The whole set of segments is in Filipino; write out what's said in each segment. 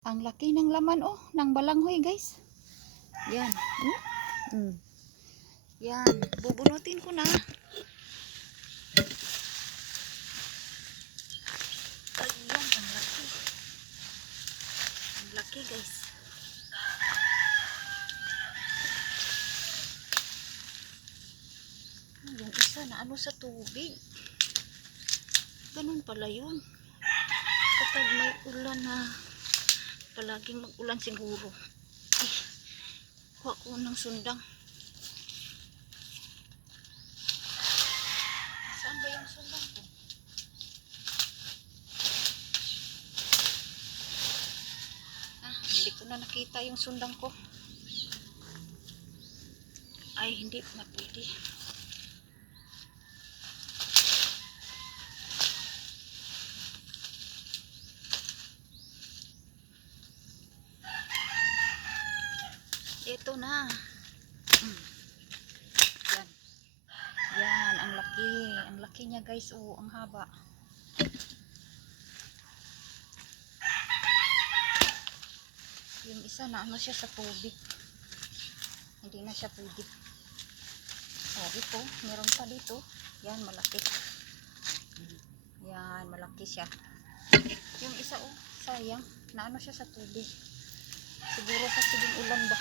Ang laki ng laman oh, ng balanghoy guys. Yan. Yan. Bubunutin ko na. Ayan, ang laki. Ang laki guys. Yung isa na ano sa tubig. Ganun pala yun. Kapag may ulan na palaging mag-ulan siguro. Ay, kuha ko ng sundang. Saan ba yung sundang ko? Hindi ko na nakita yung sundang ko. Ay, hindi na pwede. Ito na. Yan. Yan, ang laki. Ang laki niya guys. Oh, ang haba. Yung isa na ano siya sa tubig. Hindi na siya pwede. Oh, ito. Meron pa dito. Yan, malaki. Yan, malaki siya. Yung isa oh, sayang. Na ano siya sa tubig. Siguro kasi yung ulan ba.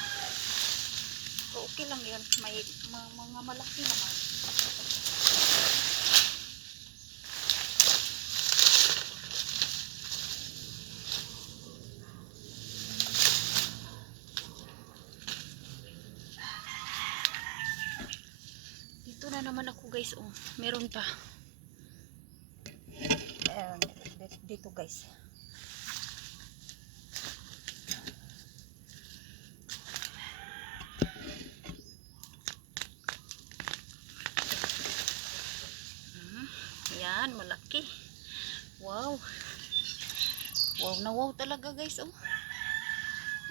So, okay lang yun. May mga malaki naman. Dito na naman ako guys. Oh, meron pa. Dito guys. Yan, malaki. Wow. Wow na wow talaga guys. Oh.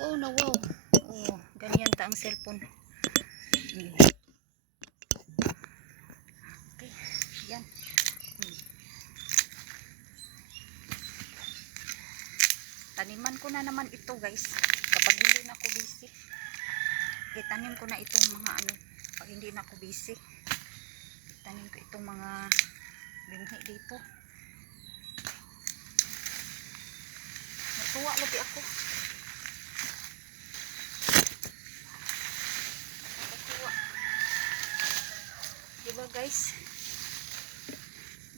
Wow na wow. Oh, ganyan ta ang cellphone. Okay. Yan. Taniman ko na naman ito guys. Kapag hindi na ako busy. Itanim ko na itong mga ano. Pag hindi na ako busy. Itanim ko itong mga binhi dito. Natuwa lagi ako. Natuwa. Diba guys?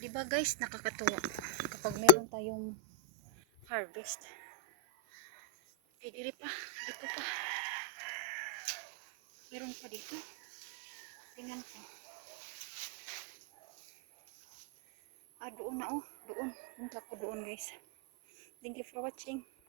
Diba guys, nakakatuwa. Kapag meron tayong harvest. Dito pa. Dito pa. Meron pa dito. Tingnan ko. Doon na oh. Doon. Punta ko doon guys. Thank you for watching.